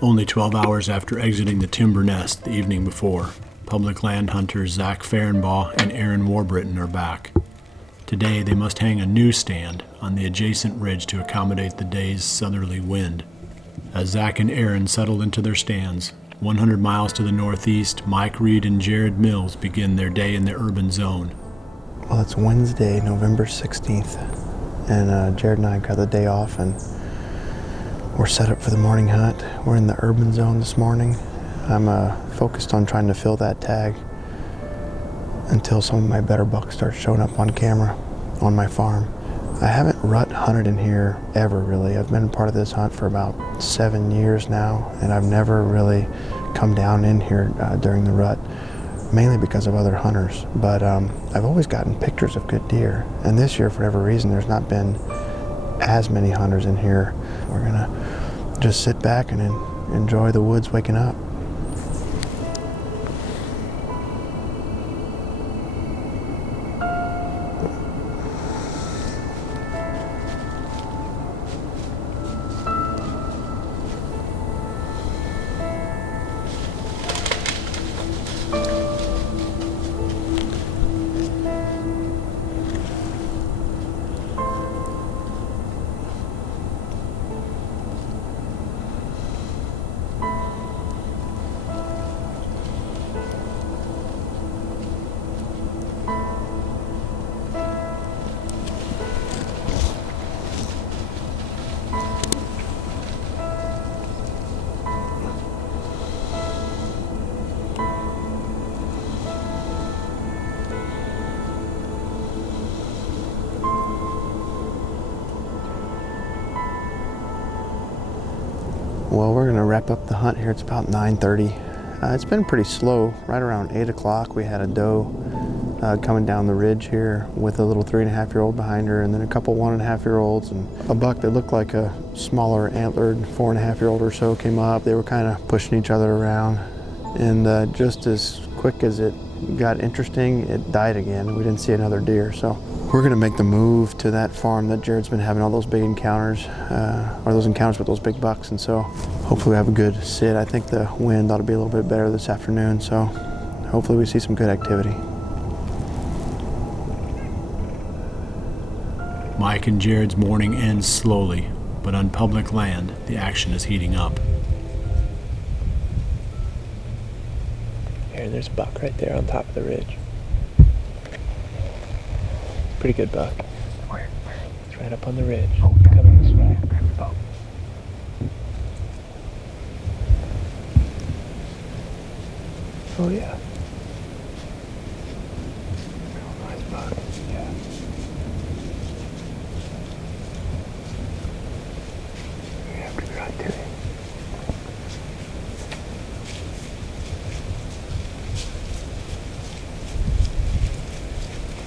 Only 12 hours after exiting the timber nest the evening before, public land hunters Zach Ferenbaugh and Aaron Warburton are back. Today they must hang a new stand on the adjacent ridge to accommodate the day's southerly wind. As Zach and Aaron settle into their stands, 100 miles to the northeast, Mike Reed and Jared Mills begin their day in the urban zone. Well, it's Wednesday, November 16th, and Jared and I got the day off, and we're set up for the morning hunt. We're in the urban zone this morning. I'm focused on trying to fill that tag until some of my better bucks start showing up on camera on my farm. I haven't rut hunted in here ever, really. I've been part of this hunt for about 7 years now, and I've never really come down in here during the rut, mainly because of other hunters. But I've always gotten pictures of good deer, and this year, for whatever reason, there's not been as many hunters in here. We're gonna just sit back and enjoy the woods waking up. Well, we're gonna wrap up the hunt here. It's about 9:30. It's been pretty slow. Right around 8 o'clock, we had a doe coming down the ridge here with a little 3.5-year-old behind her, and then a couple 1.5-year-olds, and a buck that looked like a smaller antlered 4.5-year-old or so came up. They were kind of pushing each other around, and just as quick as it got interesting, it died again. We didn't see another deer, so we're gonna make the move to that farm that Jared's been having all those big encounters, or those encounters with those big bucks, and so hopefully we have a good sit. I think the wind ought to be a little bit better this afternoon, so hopefully we see some good activity. Mike and Jared's morning ends slowly, but on public land, the action is heating up. Here, there's a buck right there on top of the ridge. Pretty good buck. Where? It's right up on the ridge. Oh, he's coming this way. Oh. Oh yeah. Oh, nice buck. Yeah. We have to run to him.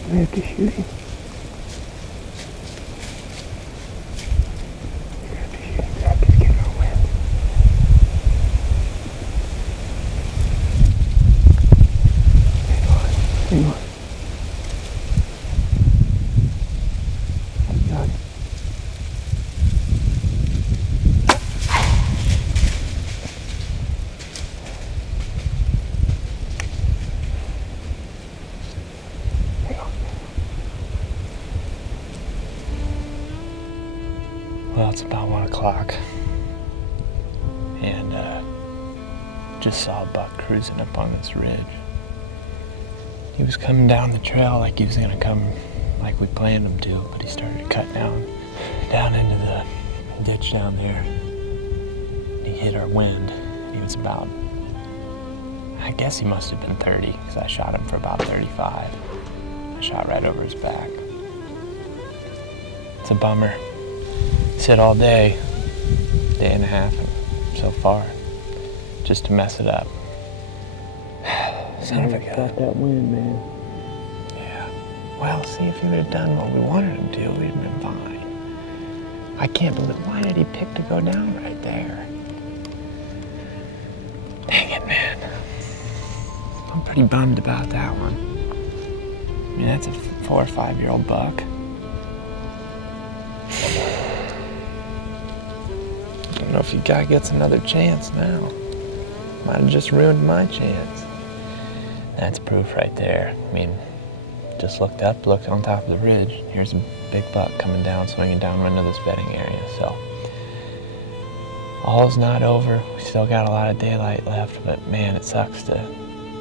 We have to shoot him. We have to shoot him back and get our wind. Hang on. Hang on. Well, it's about 1 o'clock, and just saw a buck cruising up on this ridge. He was coming down the trail like he was gonna come like we planned him to, but he started to cut down into the ditch down there. He hit our wind. He was about, I guess he must have been 30, because I shot him for about 35. I shot right over his back. It's a bummer. Sit all day and a half so far, just to mess it up. Son of a gun. Got that wind, man. Yeah. Well, see, if he would have done what we wanted him to, we'd have been fine. I can't believe, why did he pick to go down right there? Dang it, man. I'm pretty bummed about that one. I mean, that's a 4 or 5-year-old buck. don't know if your guy gets another chance now. Might have just ruined my chance. That's proof right there. I mean, just looked up, looked on top of the ridge. Here's a big buck coming down, swinging downwind of this bedding area. So, all's not over. We still got a lot of daylight left, but man, it sucks to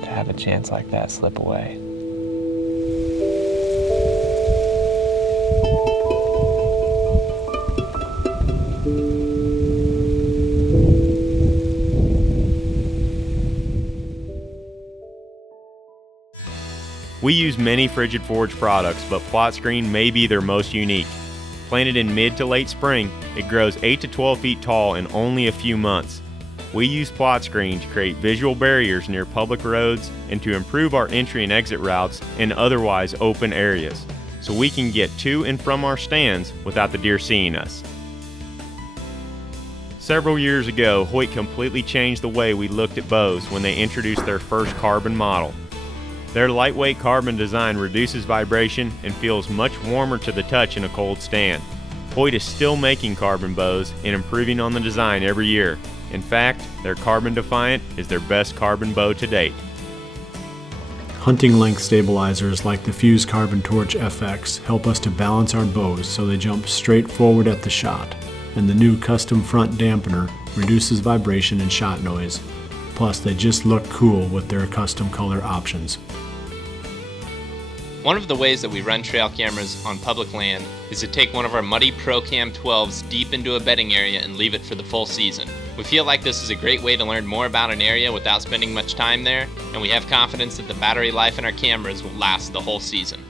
have a chance like that slip away. We use many Frigid Forge products, but Plot Screen may be their most unique. Planted in mid to late spring, it grows 8 to 12 feet tall in only a few months. We use Plot Screen to create visual barriers near public roads and to improve our entry and exit routes in otherwise open areas, so we can get to and from our stands without the deer seeing us. Several years ago, Hoyt completely changed the way we looked at bows when they introduced their first carbon model. Their lightweight carbon design reduces vibration and feels much warmer to the touch in a cold stand. Hoyt is still making carbon bows and improving on the design every year. In fact, their Carbon Defiant is their best carbon bow to date. Hunting length stabilizers like the Fuse Carbon Torch FX help us to balance our bows so they jump straight forward at the shot, and the new custom front dampener reduces vibration and shot noise. Plus, they just look cool with their custom color options. One of the ways that we run trail cameras on public land is to take one of our muddy ProCam 12s deep into a bedding area and leave it for the full season. We feel like this is a great way to learn more about an area without spending much time there, and we have confidence that the battery life in our cameras will last the whole season.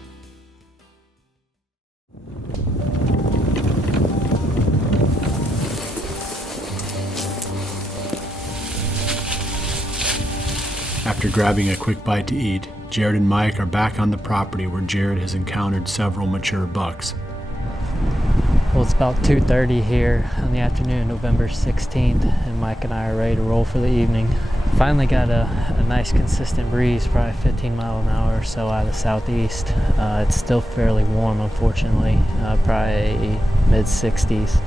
After grabbing a quick bite to eat, Jared and Mike are back on the property where Jared has encountered several mature bucks. Well, it's about 2:30 here on the afternoon, November 16th, and Mike and I are ready to roll for the evening. Finally got a nice consistent breeze, probably 15 mile an hour or so out of the southeast. It's still fairly warm, unfortunately, probably mid-60s.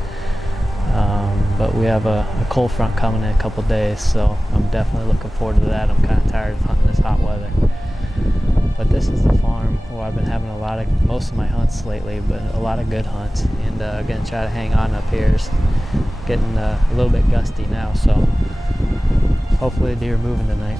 But we have a cold front coming in a couple days, so I'm definitely looking forward to that. I'm kind of tired of hunting this hot weather. But this is the farm where I've been having most of my hunts lately, but a lot of good hunts, and gonna try to hang on up here. It's getting a little bit gusty now, so hopefully the deer are moving tonight.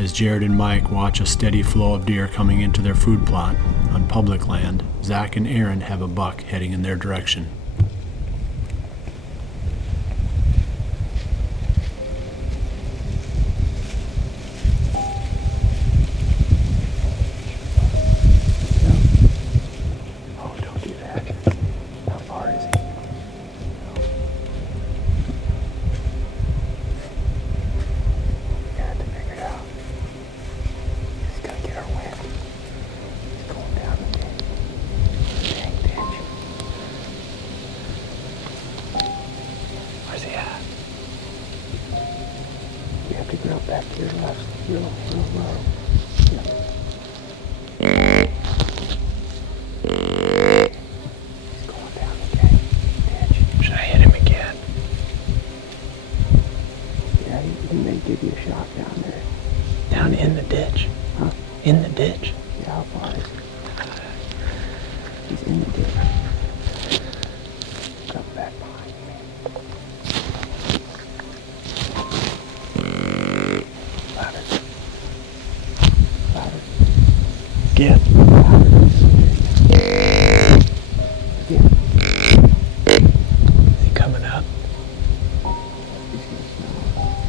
As Jared and Mike watch a steady flow of deer coming into their food plot on public land, Zach and Aaron have a buck heading in their direction. Oh, don't do that. How far is he? You're gonna have to figure it out. He's gonna get our wind. He's going down the dang ditch. Where's he at? We have to go back to your left, real low. Yeah. He's going down the ditch. Should I hit him again? Yeah, he may give you a shot down there. Down in the ditch. Huh? In the ditch. Yeah, how far is he? He's in the ditch. Come back behind me. Louder. Louder. Get. Louder. Again. Is he coming up? He's gonna smell.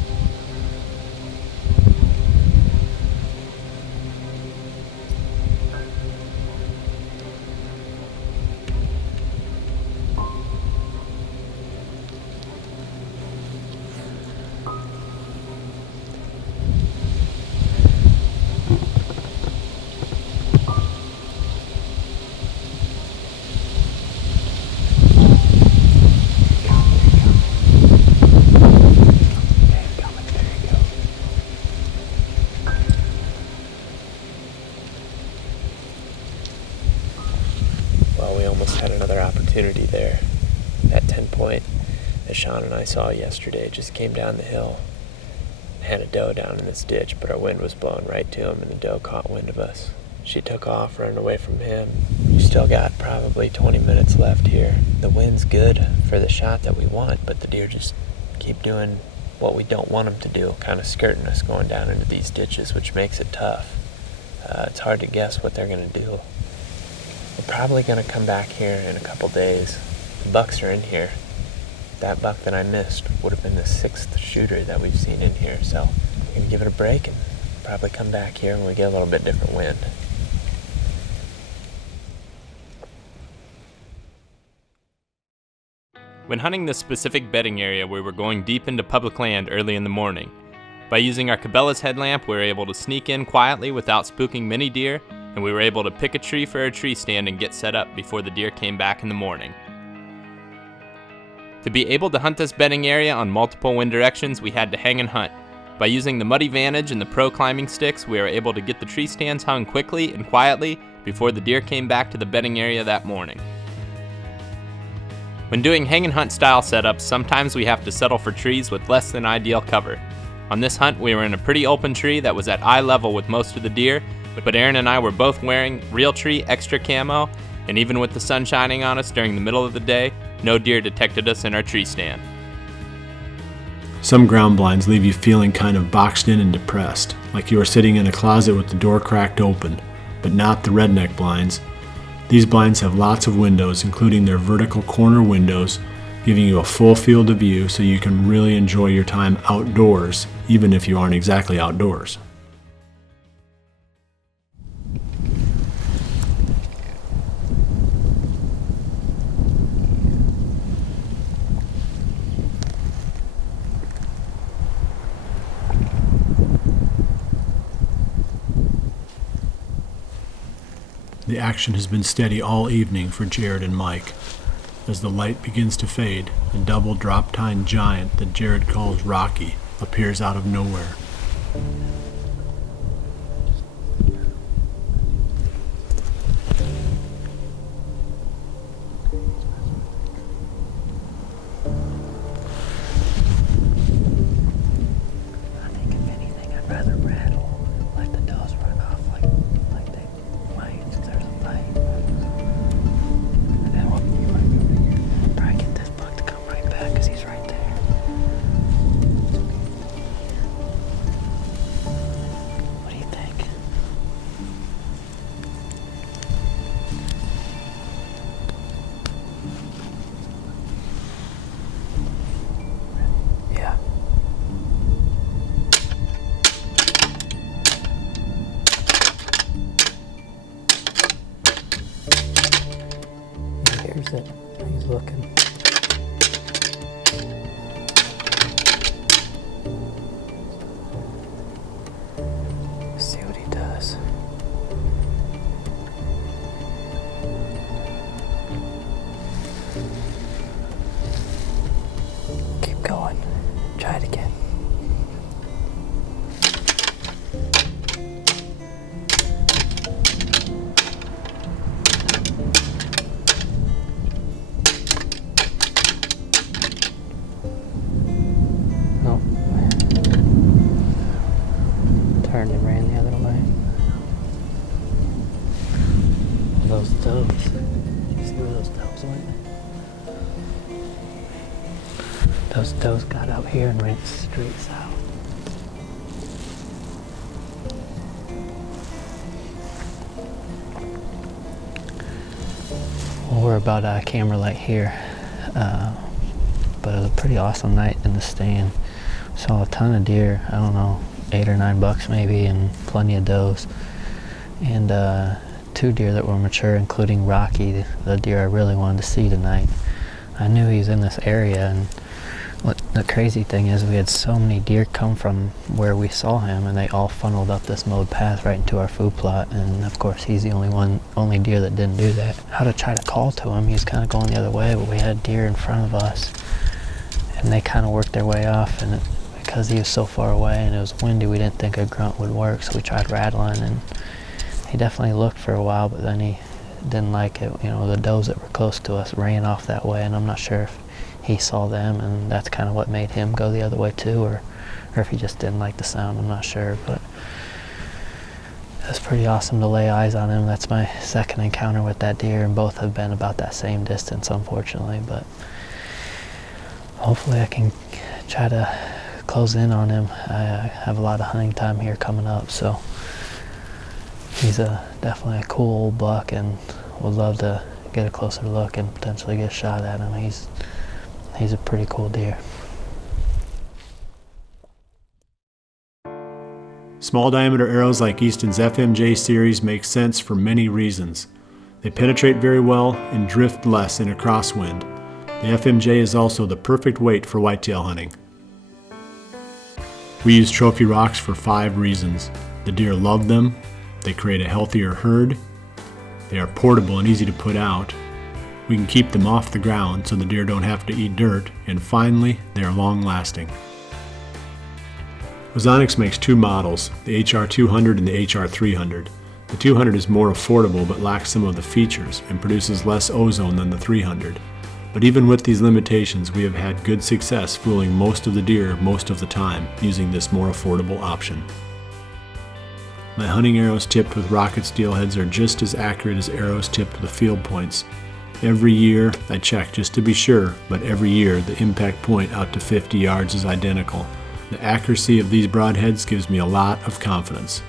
property there. That 10 point that Sean and I saw yesterday just came down the hill. Had a doe down in this ditch, but our wind was blowing right to him, and the doe caught wind of us. She took off, running away from him. We still got probably 20 minutes left here. The wind's good for the shot that we want, but the deer just keep doing what we don't want them to do, kind of skirting us going down into these ditches, which makes it tough. It's hard to guess what they're going to do. We're probably going to come back here in a couple days. The bucks are in here. That buck that I missed would have been the 6th shooter that we've seen in here, so we're going to give it a break and probably come back here when we get a little bit different wind. When hunting this specific bedding area, we were going deep into public land early in the morning. By using our Cabela's headlamp, we were able to sneak in quietly without spooking many deer, and we were able to pick a tree for a tree stand and get set up before the deer came back in the morning. To be able to hunt this bedding area on multiple wind directions, we had to hang and hunt. By using the Muddy Vantage and the Pro climbing sticks, we were able to get the tree stands hung quickly and quietly before the deer came back to the bedding area that morning. When doing hang and hunt style setups, sometimes we have to settle for trees with less than ideal cover. On this hunt, we were in a pretty open tree that was at eye level with most of the deer, but Aaron and I were both wearing Realtree extra camo, and even with the sun shining on us during the middle of the day, no deer detected us in our tree stand. Some ground blinds leave you feeling kind of boxed in and depressed, like you are sitting in a closet with the door cracked open, but not the redneck blinds. These blinds have lots of windows, including their vertical corner windows, giving you a full field of view so you can really enjoy your time outdoors, even if you aren't exactly outdoors. The action has been steady all evening for Jared and Mike. As the light begins to fade, a double drop-tine giant that Jared calls Rocky appears out of nowhere. I think if anything, I'd rather rattle, like the does run off, like they might if there's a fight. And then we'll probably get this buck to come right back because he's right there. What do you think? Yeah. He hears it. He's looking. Let's see what he does. Keep going. Try it again. Nope. Turned and ran the other way. Those does. You see where those does went? Those does got out here and ran straight south. Well, we're about camera light here, but it was a pretty awesome night in the stand. Saw a ton of deer, I don't know, 8 or 9 bucks maybe, and plenty of does. And 2 deer that were mature, including Rocky, the deer I really wanted to see tonight. I knew he was in this area, and what the crazy thing is, we had so many deer come from where we saw him, and they all funneled up this mowed path right into our food plot. And of course, he's the only deer that didn't do that. How to try to call to him? He was kind of going the other way, but we had deer in front of us, and they kind of worked their way off. And because he was so far away and it was windy, we didn't think a grunt would work, so we tried rattling, and he definitely looked for a while, but then he didn't like it. You know, the does that were close to us ran off that way, and I'm not sure if he saw them and that's kind of what made him go the other way too, or if he just didn't like the sound. I'm not sure, but it was pretty awesome to lay eyes on him. That's my second encounter with that deer, and both have been about that same distance, unfortunately, but hopefully I can try to close in on him. I have a lot of hunting time here coming up, so he's definitely a cool old buck, and would love to get a closer look and potentially get a shot at him. He's a pretty cool deer. Small diameter arrows like Easton's FMJ series make sense for many reasons. They penetrate very well and drift less in a crosswind. The FMJ is also the perfect weight for whitetail hunting. We use trophy rocks for 5 reasons. The deer love them, they create a healthier herd, they are portable and easy to put out, we can keep them off the ground so the deer don't have to eat dirt, and finally, they are long lasting. Ozonics makes 2 models, the HR200 and the HR300. The 200 is more affordable but lacks some of the features and produces less ozone than the 300. But even with these limitations, we have had good success fooling most of the deer most of the time using this more affordable option. My hunting arrows tipped with rocket steelheads are just as accurate as arrows tipped with field points. Every year I check just to be sure, but every year the impact point out to 50 yards is identical. The accuracy of these broadheads gives me a lot of confidence.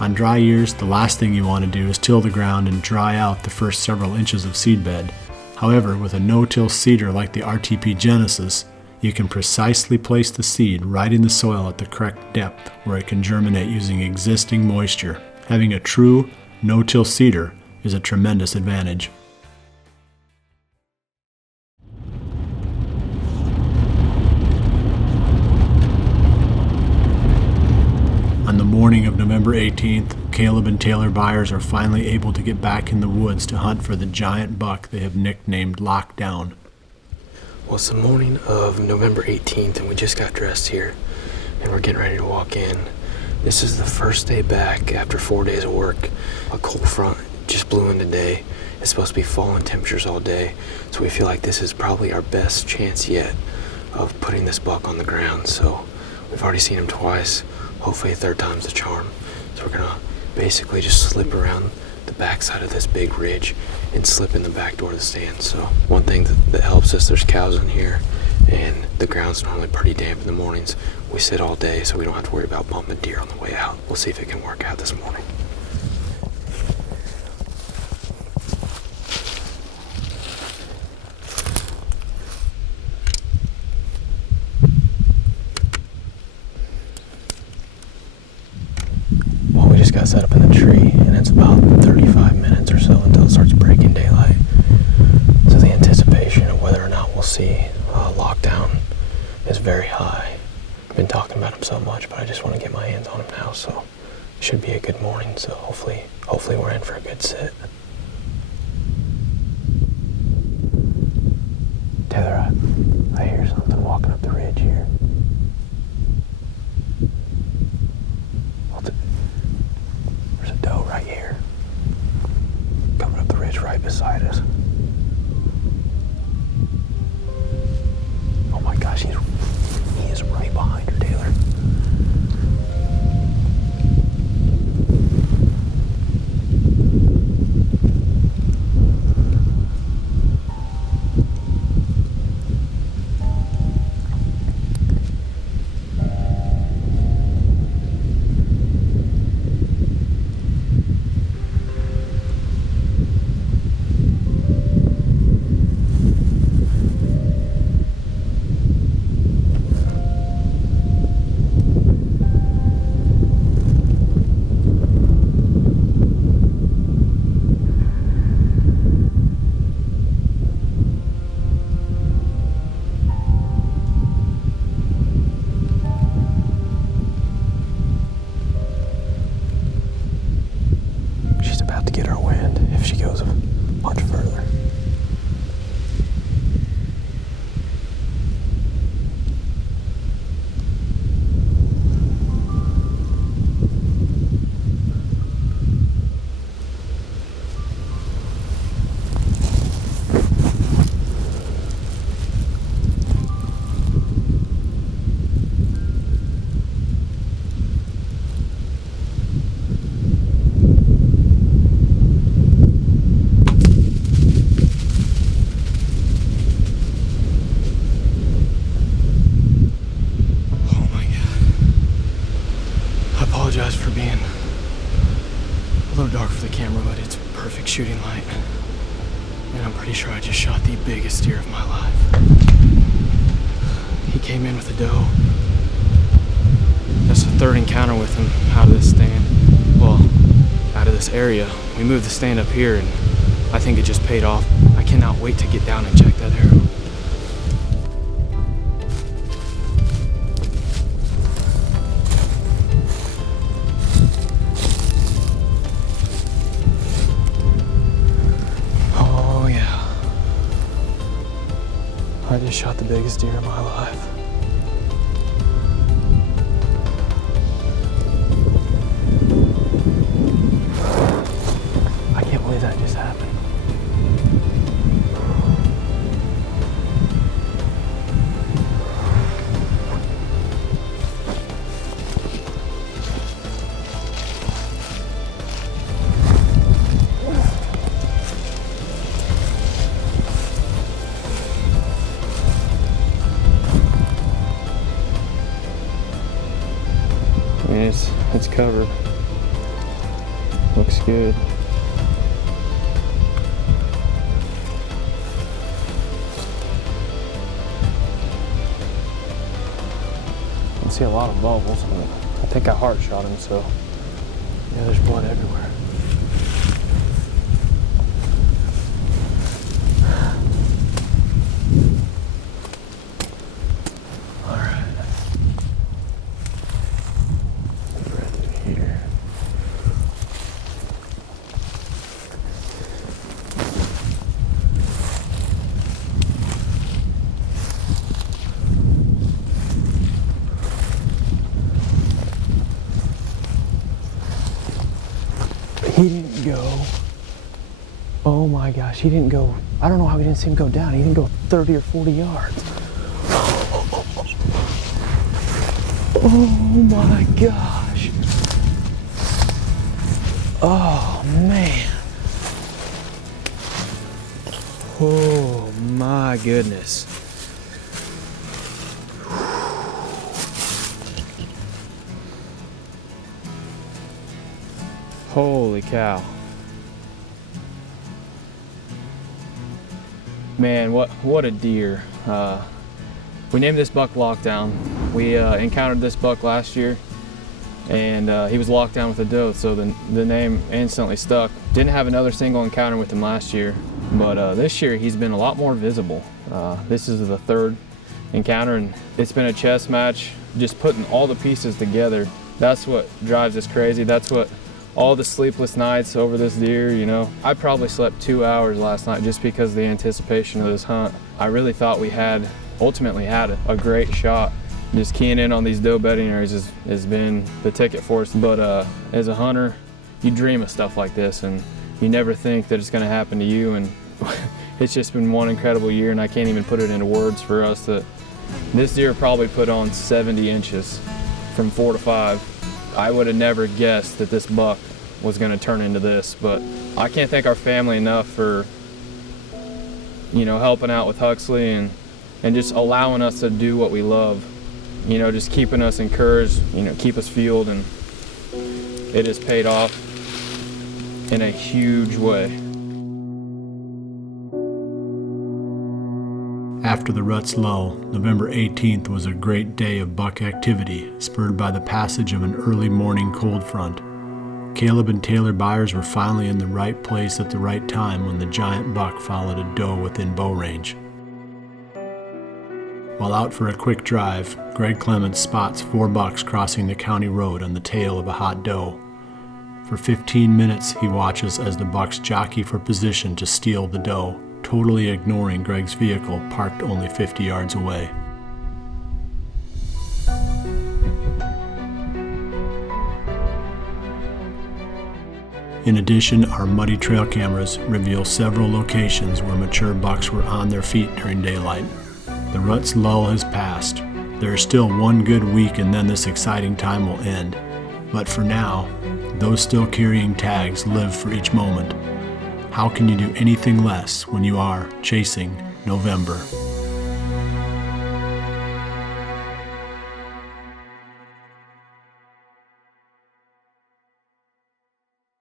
On dry years, the last thing you want to do is till the ground and dry out the first several inches of seedbed. However, with a no-till seeder like the RTP Genesis, you can precisely place the seed right in the soil at the correct depth where it can germinate using existing moisture. Having a true no-till seeder is a tremendous advantage. On the morning of November 18th, Caleb and Taylor Byers are finally able to get back in the woods to hunt for the giant buck they have nicknamed Lockdown. Well, it's the morning of November 18th, and we just got dressed here, and we're getting ready to walk in. This is the first day back after 4 days of work. A cold front just blew in today. It's supposed to be falling temperatures all day, so we feel like this is probably our best chance yet of putting this buck on the ground. So we've already seen him twice. Hopefully a third time's the charm. So we're gonna basically just slip around the backside of this big ridge and slip in the back door of the stand. So one thing that helps us, there's cows in here, and the ground's normally pretty damp in the mornings. We sit all day, so we don't have to worry about bumping deer on the way out. We'll see if it can work out this morning. Got set up in the tree, and it's about 35 minutes or so until it starts breaking daylight. So the anticipation of whether or not we'll see Lockdown is very high. I've been talking about him so much, but I just want to get my hands on him now, so it should be a good morning. So hopefully we're in for a good sit. Taylor, I hear something walking up the ridge here. There's a doe right here, coming up the ridge right beside us. Oh my gosh, he is right behind her, Taylor. shooting light, and I'm pretty sure I just shot the biggest deer of my life. He came in with a doe. That's the third encounter with him out of this stand. Well, out of this area. We moved the stand up here, and I think it just paid off. I cannot wait to get down and check that arrow. Oh yeah. I just shot the biggest deer of my life. I can't believe that just happened. I mean, it's covered. Looks good. I can see a lot of bubbles, but I think I heart shot him, so yeah, there's blood everywhere. All right. Right in here. He didn't go, oh my gosh, he didn't go, I don't know how we didn't see him go down. He didn't go 30 or 40 yards. Oh my gosh. Oh man. Oh my goodness. Holy cow. Man, what a deer. We named this buck Lockdown. We encountered this buck last year, and he was locked down with a doe, so the name instantly stuck. Didn't have another single encounter with him last year, but this year he's been a lot more visible. This is the third encounter, and it's been a chess match, just putting all the pieces together. That's what drives us crazy. That's what all the sleepless nights over this deer, you know. I probably slept 2 hours last night just because of the anticipation of this hunt. I really thought we ultimately had a great shot. Just keying in on these doe bedding areas has been the ticket for us. But as a hunter, you dream of stuff like this, and you never think that it's gonna happen to you. And it's just been one incredible year, and I can't even put it into words for us. That this deer probably put on 70 inches from 4 to 5. I would have never guessed that this buck was going to turn into this, but I can't thank our family enough for, you know, helping out with Huxley and just allowing us to do what we love. You know, just keeping us encouraged, you know, keep us fueled, and it has paid off in a huge way. After the rut's lull, November 18th was a great day of buck activity, spurred by the passage of an early morning cold front. Caleb and Taylor Byers were finally in the right place at the right time when the giant buck followed a doe within bow range. While out for a quick drive, Greg Clements spots 4 bucks crossing the county road on the tail of a hot doe. For 15 minutes, he watches as the bucks jockey for position to steal the doe, totally ignoring Greg's vehicle parked only 50 yards away. In addition, our muddy trail cameras reveal several locations where mature bucks were on their feet during daylight. The rut's lull has passed. There is still one good week and then this exciting time will end. But for now, those still carrying tags live for each moment. How can you do anything less when you are chasing November?